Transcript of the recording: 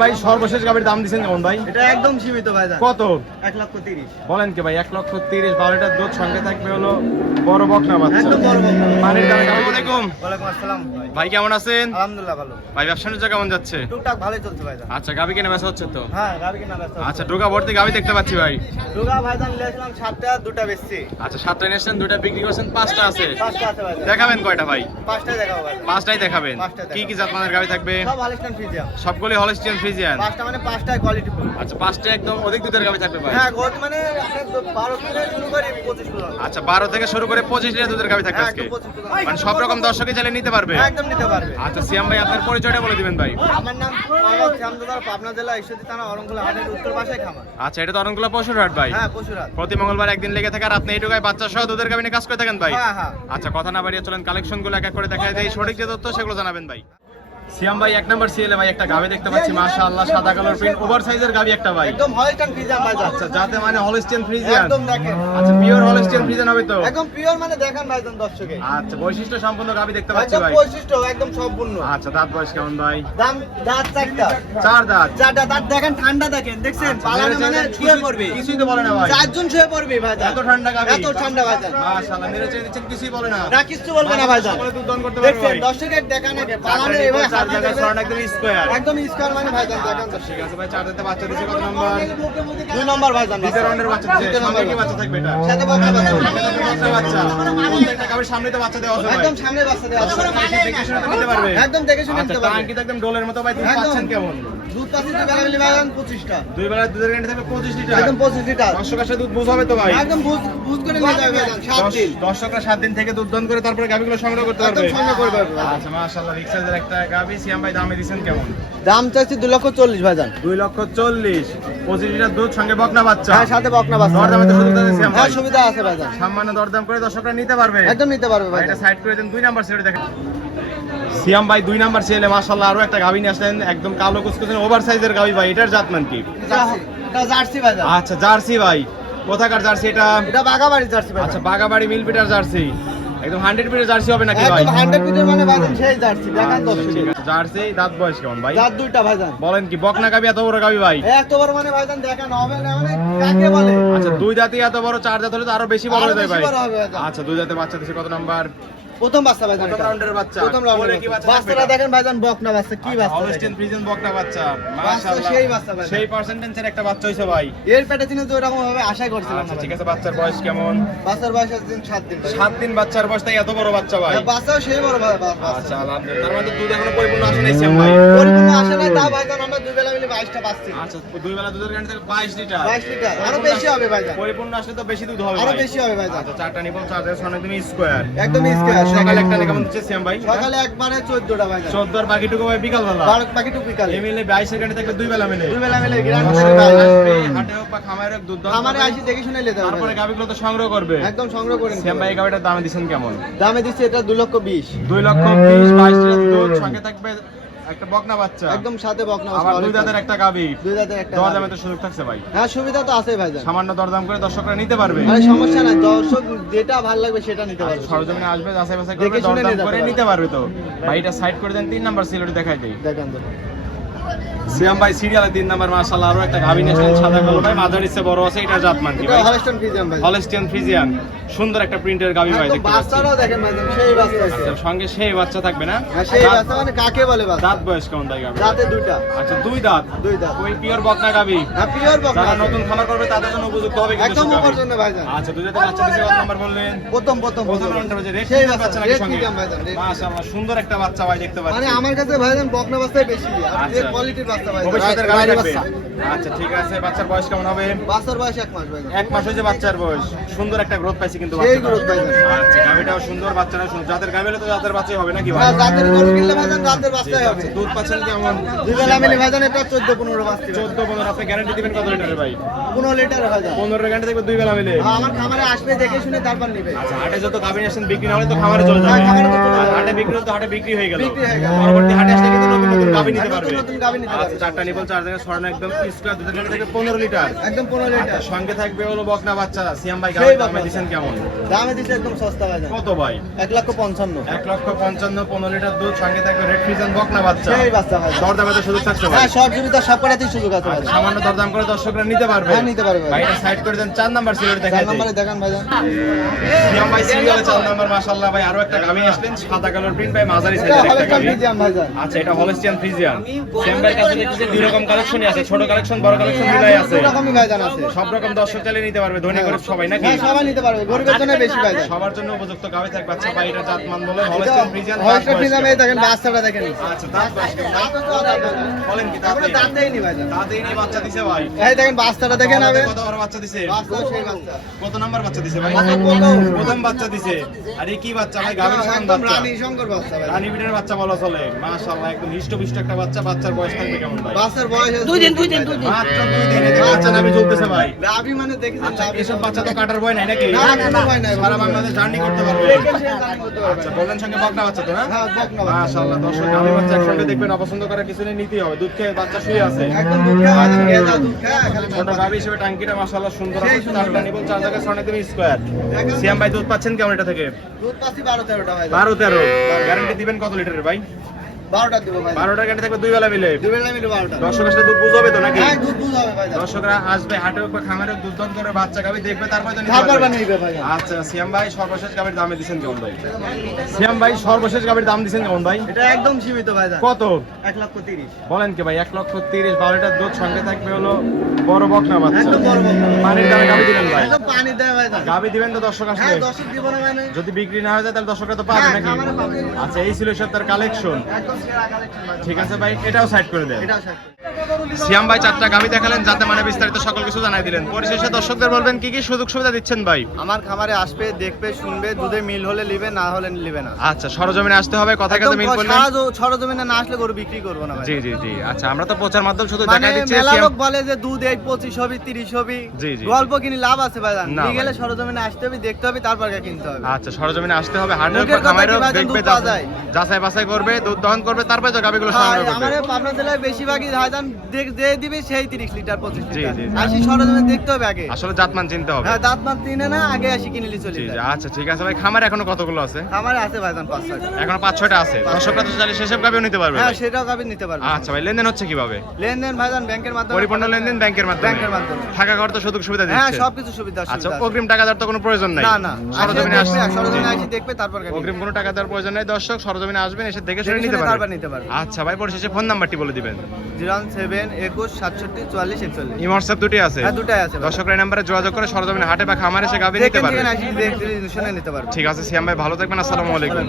ভাই সর্বশেষ গাবির দাম দিচ্ছেন কেমন ভাই? এটা একদম সীমিত ভাই। কত? 1,30,000। বলেন কি ভাই 1,30,000 12টার দুধ সঙ্গে থাকবে হলো বড় বকনা বাচ্চা। একদম বড় বকনা। পানির দামে। আসসালামু আলাইকুম। ওয়ালাইকুম আসসালাম ভাই। ভাই কেমন আছেন? আলহামদুলিল্লাহ ভালো। ভাই ব্যবসা বাণিজ্য কেমন যাচ্ছে? টুকটাক ভালোই চলছে ভাই। আচ্ছা গাবি কেনা বেচা হচ্ছে তো? হ্যাঁ গাবি কিনা ব্যস্ত। আচ্ছা ডোকা ভর্তি গাবি দেখতে পাচ্ছি ভাই। ডোকা ভাইজান নিয়েছিলাম 7টা, 2টা বেচছি। আচ্ছা 7টা নিয়েছেন, 2টা বিক্রি করছেন, 5টা আছে। 5টা আছে ভাই। দেখাবেন কয়টা ভাই? 5টাই দেখাবো ভাই। 5টাই দেখাবেন। কি কি জাতমানের গাবি থাকবে? সব হলস্টাইন ফ্রিজিয়ান। সবগুলি হলস্টিয়ান ফ্রিজিয়ান। 5টা মানে 5টাই কোয়ালিটি ফুল। আচ্ছা 5টা একদম অধিক দুধের গাবি থাকবে ভাই। হ্যাঁ গোট মানে আপনি 12 থেকে শুরু করে 25 পর্যন্ত। আচ্ছা 12 থেকে শুরু করে 25 লিটার দুধের গাবি থাকবে আজকে। মানে সব রকম দর্শকই চাইলে নিতে পারবে। একদম নিতে পারবে। আচ্ছা সিয়াম ভাই আপনার পরিচয়টা বলে দিবেন ভাই। আমার নাম মোহাম্মদ শ্যামদুলার, পাবনা জেলা ঈশ্বরদী থানা অরঙ্গুলা হাটের উত্তর পাশে খামার। আচ্ছা এটা তো অরণকুলা পশুর হাট ভাই। হ্যাঁ পশুরাত। প্রতি মঙ্গলবার একদিন লেগে থাকে আর আপনি এই ঢোকায় বাচ্চা সহ দুধের গাবিনে কাজ করে থাকেন ভাই। হ্যাঁ হ্যাঁ। আচ্ছা কথা না বাড়িয়ে চলেন কালেকশন গুলো এক এক করে দেখাই দেই, সঠিক যে তথ্য সেগুলো জানাবেন ভাই। সিয়াম ভাই 1 নাম্বার সিএলে ভাই একটা গাবি দেখতে পাচ্ছি মাশাআল্লাহ, সাদা কালার প্রিন্ট, ওভার সাইজের গাবি একটা ভাই। একদম হলস্টাইন ফ্রিজিয়ান ভাই। আচ্ছা যাতে মানে হলস্টিয়ান ফ্রিজিয়ান। একদম দেখেন। আচ্ছা পিওর হলস্টিয়ান ফ্রিজিয়ান হবে তো? একদম পিওর মানে দেখেন ভাইজান দর্শকে। আচ্ছা বৈশিষ্ট্য সম্পন্ন গাবি দেখতে পাচ্ছি একদম ভাই। বৈশিষ্ট্য একদম সম্পূর্ণ। আচ্ছা দাঁত বয়স কেমন ভাই? দাম দাঁত 4টা। 4 দাঁত। 4টা দাঁত দেখেন, ঠান্ডা দেখেন, দেখছেন পালানে মানে শুয়ে পড়বে। কিছুই তো বলে না ভাই। 4 জন শুয়ে পড়বে ভাইজান। এত ঠান্ডা গাবি। এত ঠান্ডা ভাইজান। মাশাআল্লাহ মেরে চেয়ে দিচ্ছেন, কিছুই বলে না। না কিছু বলবে না ভাইজান। সকলে দুধ দান করতে পারবে দেখছেন ভাই। দর্শকের দেখা নাকি পালানে এভাবে চার হাতে জায়গা দেবে। সরান একদম স্কয়ার। একদম স্কয়ার মানে ভাইজান দেখেন দর্শক। ঠিক আছে ভাই, 4 দাঁতে বাচ্চা দিছে কত নাম্বার? 2 নম্বর ভাইজান। দ্বিতীয় রাউন্ডের বাচ্চা দিছে। দ্বিতীয় সঙ্গে নম্বর কি বাচ্চা থাকবে এটা? সাথে বাচ্চা বাচ্চা। বাচ্চা বাচ্চা। প্রত্যেকটা গাবির সামনে তো বাচ্চা দেওয়া আছে ভাই। একদম সামনে বাচ্চা দেওয়া আছে। দেখে শুনে তো নিতে পারবে। একদম দেখে শুনে আচ্ছা নিতে পারবে। টাঙ্কি তো একদম ডোলের মতো ভাই। দুধ একদম। পাচ্ছেন কেমন? দুধ পাচ্ছি তো বেলাবেলি ভাইজান 25টা। দুই বেলা দুধের গ্যারান্টি থাকবে 25 লিটার। একদম 25 লিটার। দর্শক আসলে দুধ বুঝ হবে তো ভাই। একদম বুঝ করে নিয়ে যাবে ভাইজান 7 দিন। দর্শকরা 7 দিন থেকে দুধ দান করে তারপরে গাবিগুলো সংগ্রহ করতে পারবে। একদম সংগ্রহ করবে ভাইজান। আচ্ছা মাশাআল্লাহ রিক্সাজের একটা গাবি সিয়াম ভাই দামে দিবেন কেমন? দাম চাইছি 2,40,000 ভাইজান। 2,40,000 25 লিটার দুধ সঙ্গে বকনা বাচ্চা। হ্যাঁ সাথে বকনা বাচ্চা। দরদামে তো সুবিধা আছে সিয়াম হ্যাঁ ভাই। সুবিধা আছে ভাইজান। সামান্য দরদাম করে দর্শকরা নিতে পারবে। একদম নিতে পারবে ভাই এটা ভাইজান। সাইড করে দেন। 2 নাম্বার সিরিয়াল দেখেন। সিয়াম ভাই 2 নাম্বার সিরিয়ালে মাশাআল্লাহ আরো একটা গাবি নিয়ে আসলেন, একদম কালো কুচকুচে ওভার সাইজের গাবি ভাই। এটার জাতমান কি? এটা জার্সি ভাইজান। আচ্ছা জার্সি ভাই। কোথাকার জার্সি এটা? এটা বাগাবাড়ি জার্সি ভাইজান। আচ্ছা বাগাবাড়ি মিল পিটার জার্সি। একদম 100 পিটার জার্সি হবে নাকি ভাই? একদম 100 পিটের মানে ভাইজান সেই জার্সি দেখান আচ্ছা, দর্শকে। ঠিক আছে। জার্সি দাঁত বয়স কেমন ভাই? দাঁত 2টা ভাইজান। বলেন কি বকনা গাবি এত বড় গাবি ভাই? এত বড় মানে ভাইজান দেখান হবে না মানে কাকে বলে? আচ্ছা 2 দাঁতই এত বড়, 4 দাঁত হলে তো আরো বেশি বড় আরো হয়ে যায় বেশি ভাই। বড় হবে ভাইজান। আচ্ছা 2 দাঁতে বাচ্চা দিছে কত নাম্বার? প্রথম বাচ্চা ভাইজান। প্রথম রাউন্ডের বাচ্চা। প্রথম রাউন্ডের বলে কি বাচ্চা? বাচ্চাটা দেখেন ভাইজান বকনা বাচ্চা কি বাচ্চা। হলস্টিয়ান ফ্রিজিয়ান বকনা বাচ্চা। বাচ্চা মাশাআল্লাহ সেই বাচ্চা ভাই। সেই পার্সেন্টেজের একটা বাচ্চা হইছে ভাই। এর পেটে তিনি তো এরকম ভাবে আশা করছিলাম আচ্ছা না ঠিক ভাই। আছে, বাচ্চার বয়স কেমন? বাচ্চার বয়স আছে 7 দিন। 7 দিন বাচ্চার বয়স, তাই এত বড় বাচ্চা ভাই। বাচ্চাও সেই বড় বাচ্চা। আচ্ছা আলহামদুলিল্লাহ। তার মানে দুধ এখনো পরিপূর্ণ আসে নাই সিয়াম ভাই। পরিপূর্ণ আসে নাই তা ভাইজান আমরা দুই বেলা মিলে 22টা পাচ্ছি। আচ্ছা 2 বেলা দুধের গ্যারান্টি থাকে 22 লিটার। 22 লিটার আরো বেশি হবে ভাইজান। পরিপূর্ণ আসলে তো বেশি দুধ হবে আরো ভাই। বেশি হবে ভাইজান। আচ্ছা 4টা নিব, 4 এর সঙ্গে তুমি স্কয়ার। একদম স্কয়ার। সকালে একটা কেমন দিচ্ছে সিয়াম ভাই? সকালে একবারে 14টা ভাইজান। 14 আর বাকিটুকু ভাই বিকাল বেলা। বাকি টুক বিকালে। এই মিলে 22 এর গ্যারান্টি থাকবে 2 বেলা মিলে। দুই বেলা মিলে গ্রান্ড দর্শক করে ভাই। আসবে, হাটে হোক বা খামারে হোক দুধ দাম আমারে আসি দেখে শুনে নিতে হবে। তারপরে গাবিগুলো তো সংগ্রহ করবে। একদম সংগ্রহ করে সিয়াম ভাই এই গাবিটার দামে দিচ্ছেন কেমন? দামে দিচ্ছে এটা 2,20,000। 2,20,000 22 লিটার দুধ সঙ্গে থাকবে একটা বকনা বাচ্চা। একদম সাথে বকনা আবার বাচ্চা। 2 দাঁতের একটা গাবি। দুই দাঁতের একটা। দরদামে তো সুযোগ থাকছে ভাই। হ্যাঁ সুবিধা তো আছে ভাইজান। সামান্য দরদাম করে দর্শকরা নিতে পারবে। আরে সমস্যা নাই, দর্শক যেটা ভালো লাগবে সেটা নিতে পারবে। সরজমিনে আসবে, যাচাই বাছাই দেখে করবে, শুনে দরদাম নিতে করে পারবে। নিতে পারবে তো। ভাই এটা সাইড করে দেন। 3 নাম্বার সিলেট দেখাই দেই। দেখেন তো। সিয়াম ভাই সিরিয়ালে 3 নাম্বার মাশাআল্লাহ আরো একটা গাবি নিয়ে আসলেন, সাদা কালো ভাই, মাঝারি চেয়ে বড় আছে। এটা জাতমান কি এটা ভাই? হলস্টাইন ফ্রিজিয়ান ভাই। Holstein Friesian. সুন্দর একটা প্রিন্টের গাবি ভাই একদম দেখতে পাচ্ছি। বাচ্চারাও দেখেন ভাইজান সেই বাচ্চা আছে। আচ্ছা, সঙ্গে সেই বাচ্চা থাকবে না? হ্যাঁ সেই বাচ্চা মানে কাকে বলে বাচ্চা? দাঁত বয়স কেমন ভাই গাবি? দাঁতে 2টা। আচ্ছা 2 দাঁত। 2 দাঁত। ওই পিওর বকনা গাবি। হ্যাঁ পিওর বকনা। যারা নতুন খামার করবে তাদের জন্য উপযুক্ত হবে কিন্তু একদম সব গাভী। উপর জন্য ভাইজান। আচ্ছা 2 দাঁতের বাচ্চা দিছে কত নাম্বার বললেন? প্রথম প্রথম রাউন্ডে হচ্ছে রেড সেই বাচ্চা বাচ্চা নাকি রেড সঙ্গে? ফ্রিজিয়ান ভাইজান। মাশাআল্লাহ সুন্দর একটা বাচ্চা ভাই দেখতে পাচ্ছি। মানে আমার কাছে ভাইজান বকনা বাচ্চাই বেশি আর যে আচ্ছা। কোয়ালিটির বাচ্চা ভাইজান। ভবিষ্যতের গাভী রাইড থাকবে। বাচ্চা। আচ্ছা ঠিক আছে, বাচ্চার বয়স কেমন হবে? বাচ্চার বয়স 1 মাস ভাইজান। 1 মাস হয়েছে বাচ্চার বয়স। সুন্দর একটা গ্রোথ পাইছে কিন্তু সেই বাচ্চাটা। গ্রোথ ভাইজান। আচ্ছা গাভীটাও সুন্দর, বাচ্চাটাও সুন্দর। জাতের গাভী হলে তো জাতের বাচ্চাই হবে নাকি ভাই? হ্যাঁ জাতের গরু কিনলে ভাইজান জাতের বাচ্চাই হবে। আচ্ছা, দুধ পাচ্ছেন কেমন? দুই বেলা মিলে ভাইজান এটা 14-15 বাচ্চা। 14-15। আপনি গ্যারান্টি দিবেন কত লিটারের ভাই? 15 লিটার ভাইজান। 15 গ্যারান্টি দেখবে 2 বেলা মিলে। আমার খামারে আসবে দেখে শুনে তারপর নেবে। আচ্ছা হাটে যত গাভী আসেন বিক্রি না হলে তো খামারে চলে যাবে। খামারে তো চলে যাবে। আর হাটে বিক্রি হলে তো হাটে বিক্রি হয়ে গেল। বিক্রি হয়ে গেল। পরবর্তী হাটে আসলে কিন্তু নতুন নতুন গাভী নিতে পারবে। নতুন গাভী নিতে পারবে। আচ্ছা, চারটা নিপল চার জায়গায় ছড়ানো একদম স্কয়ার, দুধের গাড়ি থেকে 15 লিটার। একদম 15 লিটার। আচ্ছা, সঙ্গে থাকবে হলো বকনা বাচ্চা। সিয়াম ভাই সেই গাড়ি দামে বকনা দিচ্ছেন কেমন? দামে দিচ্ছে একদম সস্তা ভাইজান। কত ভাই? 1,55,000। 1,55,000, 15 লিটার দুধ, সঙ্গে থাকবে রেড ফ্রিজিয়ান বকনা বাচ্চা। সেই বাচ্চা ভাইজান। দরদামে তো সুযোগ থাকছে ভাই। হ্যাঁ, সব সুবিধা সব করাতেই সুযোগ আছে আচ্ছা, ভাইজান। সামান্য দরদাম করে দর্শকরা নিতে পারবে। হ্যাঁ, নিতে পারবে ভাই ভাই। এটা সাইড করে দেন, 4 নাম্বার সিরিয়াল 4 দেখাই দেই। নম্বরে দেখান ভাইজান। সিয়াম ভাই সিরিয়ালে 4 নাম্বার, মাশাআল্লাহ ভাই আরো একটা গাভী আসলেন, সাদা কালার প্রিন্ট ভাই, মাঝারি এটা সাইজের একটা হলস্টাইন গাভী। ফ্রিজিয়ান ভাইজান। আচ্ছা, এটা হলস্টিয়ান ফ্রিজিয়ান। সিয়াম ভাইয়ের কাছে দেখতেছি দুই রকম কালেকশনই আছে, ছোট কালেকশন, বড় কালেকশন মিলাই আছে। দুই রকমই ভাইজান আছে। সব রকম দর্শক চাইলে নিতে পারবে, ধনী গরিব সবাই নাকি? হ্যাঁ, সবাই নিতে পারবে, গরিবের জন্য বেশি ভাইজান। সবার জন্য উপযুক্ত গাভী থাকবে। আচ্ছা ভাই, এটা জাতমান বলে হলস্টিয়ান ফ্রিজিয়ান। হলস্টাইন ফ্রিজিয়ান এই দেখেন, বাচ্চাটা দেখেন। আচ্ছা, দাঁত বয়স কেমন ভাই? বলেন কি তারপরে দাঁত? দাঁতেই নি ভাইজান। দাঁতেই নেই, বাচ্চা দিছে ভাই। এই দেখেন বাচ্চাটা দেখেন হবে। কত বড় বাচ্চা দিছে? বাচ্চা সেই বাচ্চা। কত নাম্বার বাচ্চা দিছে ভাই? বাচ্চা প্রথম। প্রথম বাচ্চা দিছে। আর এই কি বাচ্চা ভাই? গাভীর সমান একদম বাচ্চা। রানী শঙ্কর বাচ্চা ভাইজান। রানী বিটের বাচ্চা বলা চলে। মাশাআল্লাহ, একদম হিষ্টপিষ্ট একটা বাচ্চা। বাচ্চার বয়স থাকবে কেমন ভাই? বাচ্চার বয়স হচ্ছে 2 দিন। মাত্র 2 দিন। এই যে বাচ্চা নাভি চলতেছে ভাই। লাভি মানে দেখেছেন আচ্ছা, লাভি। এসব বাচ্চা তো কাটার ভয় নাই নাকি? না, কোনো ভয় নাই। সারা বাংলাদেশ জার্নি করতে পারবে। দেখে সে জানি করতে পারবে। আচ্ছা, বললেন সঙ্গে বকনা বাচ্চা তো না? হ্যাঁ, বকনা বাচ্চা। মাশাআল্লাহ, দর্শক গাভী বাচ্চা একসঙ্গে দেখবেন, অপছন্দ করার কিছু নেই, নিতেই হবে। দুধ খেয়ে বাচ্চা শুয়ে আছে। একদম দুধ খাওয়া ভাইজান, গেজা দুধ খায় খালি ছোট গাভী হিসেবে টাঙ্কিটা মাশাআল্লাহ সুন্দর সেই আছে। সুন্দর। চারটা নিবল চার জায়গায় ছড়ানো একদম স্কয়ার। সিয়াম ভাই দুধ পাচ্ছেন কেমন এটা থেকে? দুধ পাচ্ছি 12-13টা ভাইজান। 12-13। গ্যারান্টি দিবেন কত লিটারের ভাই? 12টা দিব ভাইজান। 12টা গ্যারান্টি থাকবে দুই বেলা মিলে। দুই বেলা মিলে 12টা। দর্শক আসলে দুধ বুঝবে তো নাকি? হ্যাঁ, দুধ হবে ভাইজান। দর্শকরা আসবে হাটে বা খামারে, দুধ দন করে বাচ্চা গাভী দেখবে, তারপরে তো নিতে তারপর পারবে। বানিয়ে দিবে ভাইজান। আচ্ছা, সিয়াম ভাই সর্বশেষ গাভীর দামে দিছেন কেমন ভাই? সিয়াম ভাই সর্বশেষ গাভীর দাম দিছেন কেমন ভাই? এটা একদম সীমিত ভাইজান। কত? 1,30,000। বলেন কি ভাই? 1,30,000, 12 লিটার দুধ, সঙ্গে থাকবে হলো বড় বকনা বাচ্চা। একদম বড় বকনা। পানির দামে গাভী দিলেন ভাই। একদম পানি দেয় ভাইজান। গাভী দিবেন তো দর্শক আসলে? হ্যাঁ, 10 দিব না মানে। যদি বিক্রি না হয়ে যায় তাহলে দর্শকরা তো পাবে হ্যাঁ, নাকি? খামারে পাবে। আচ্ছা, এই ছিল সব তার কালেকশন। একদম সেরা কালেকশন ভাইজান। ঠিক আছে ভাই, এটাও সাইড করে দেন। এটা সাথে। সিয়াম ভাই চারটা গাভী দেখালেন, যাতে মানে বিস্তারিত সকল কিছু জানাই দিলেন। পরিশেষে দর্শকদের বলবেন কি কি সুযোগ সুবিধা দিচ্ছেন ভাই? আমার খামারে আসবে, দেখবে, শুনবে, দুধে মিল হলে নিবে, না হলে নিবে না। আচ্ছা, সরজমিনে আসতে হবে, কথা কথা মিল করলেন। সরজমিনে না আসলে গরু বিক্রি করবো না ভাই। জি জি জি। আচ্ছা, আমরা তো প্রচার মাধ্যম শুধু মানে দেখাই দিচ্ছি। মেলা সিয়াম- লোক বলে যে দুধ এই 25 হবে 30 হবে, জি, জি। গল্প কিনি লাভ আছে ভাইজান। না নিয়ে গেলে ভাই। সরজমিনে আসতে হবে, দেখতে হবে, তারপর কিনতে হবে। আচ্ছা, সরজমিনে আসতে হবে, হাটের মুখের কথা খামারেও কি ভাই, দেখবে, দুধ পাওয়া যায়। যাচাই বাছাই করবে, দুধ দহন করবে, তারপরে তো গাভীগুলো সংগ্রহ করবে। আমাদের পাবনা জেলায় বেশিরভাগই ভাইজান যে দিবে সেই 30 লিটার 25 জি, লিটার। জি, জি। আসি সরজমিনে দেখতে হবে আগে। আসলে জাতমান চিনতে হবে। হ্যাঁ, দাঁত মাত তিনে না, আগে আসি কিনলি চলে জি জি। যায়। আচ্ছা, ঠিক আছে ভাই। খামারে এখনো কতগুলো আছে? আমারে আছে ভাইজান 5-6টা। এখনো 5-6টা আছে। দর্শকরা তো চাইলে সেসব গাভীও নিতে পারবে হ্যাঁ, ভাই। সেটাও গাবি নিতে পারবে। আচ্ছা ভাই, লেনদেন হচ্ছে কিভাবে? লেনদেন ভাইজান ব্যাংকের মাধ্যমে। পরিপূর্ণ লেনদেন ব্যাংকের মাধ্যমে। ব্যাংকের মাধ্যমে। থাকা ঘর তো সুযোগ সুবিধা হ্যাঁ, দিচ্ছে। সবকিছু সুবিধা আচ্ছা, আছে। অগ্রিম টাকা দেওয়ার তো কোনো প্রয়োজন নাই? না না, সরজমিনে আসবে। সরজমিনে আসি দেখবে, তারপর অগ্রিম কোনো টাকা দেওয়ার প্রয়োজন নেই। দর্শক সরজমিনে আসবেন, এসে দেখে শুনে দেখে নিতে শুনে তারপর পারবেন। নিতে পারবে। আচ্ছা ভাই, পরিশেষে ফোন নাম্বারটি বলে দিবেন। 07 21 67 44 41। এই হোয়াটসঅ্যাপ দুটি আছে। হ্যাঁ, দুটাই আছে ভাই। দর্শকরা এই নাম্বারে যোগাযোগ করে সরজমিনে হাটে বা খামারে এসে গাভী নিতে যেখান পারবে। থেকে আসি দেখে শুনে নিতে পারবে। ঠিক আছে সিয়াম ভাই, ভালো থাকবেন। আসসালামু আলাইকুম।